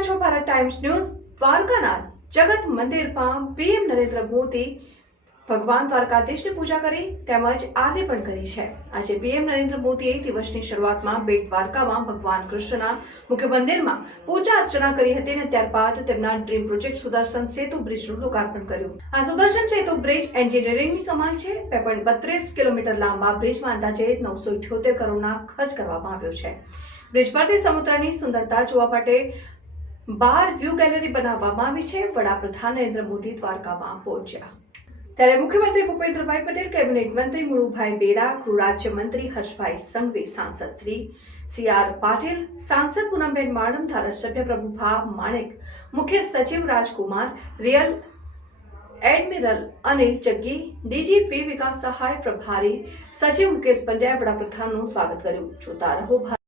રહ્યા છો Bharat times news. Dwarkanath જગત મંદિરમાં પીએમ નરેન્દ્ર મોદી ભગવાન દ્વારકાધીશની પૂજા કરી તેમજ આરતી પણ કરી છે। આજે પીએમ નરેન્દ્ર મોદીએ દિવસની શરૂઆતમાં બેટ દ્વારકામાં ભગવાન કૃષ્ણના મુખ્ય મંદિરમાં પૂજા અર્ચના કરી હતી અને ત્યારબાદ તેમના ડ્રીમ પ્રોજેક્ટ સુદર્શન સેતુ બ્રિજનું લોકાર્પણ કર્યું। આ સુદર્શન સેતુ બ્રિજ એન્જિનિયરિંગની કમાલ છે। 2.32 કિલોમીટર લાંબા બ્રિજમાં અંદાજે 978 કરોડના ખર્ચ કરવામાં આવ્યો છે। બ્રિજ પરથી સમુદ્રની સુંદરતા જોવા માટે બાર વ્યૂ ગેલેરી બનાવવામાં આવી છે। વડાપ્રધાન નરેન્દ્ર મોદી દ્વારકામાં પહોંચ્યા ત્યારે મુખ્યમંત્રી ભૂપેન્દ્રભાઈ પટેલ, કેબિનેટ મંત્રી મુળુભાઈ બેરા, ગૃહ રાજ્ય મંત્રી હર્ષભાઈ સંઘવી, સાંસદ શ્રી સી.આર. પાટીલ, સાંસદ પૂનમબેન માડમ, ધારાસભ્ય પ્રભુભા માણેક, મુખ્ય સચિવ રાજકુમાર, real admiral Anil Jaggi, DGP વિકાસ સહાય પ્રભારી સચિવ મુકેશ પંડ્યાએ વડાપ્રધાનનું સ્વાગત કર્યું। જોતા રહો।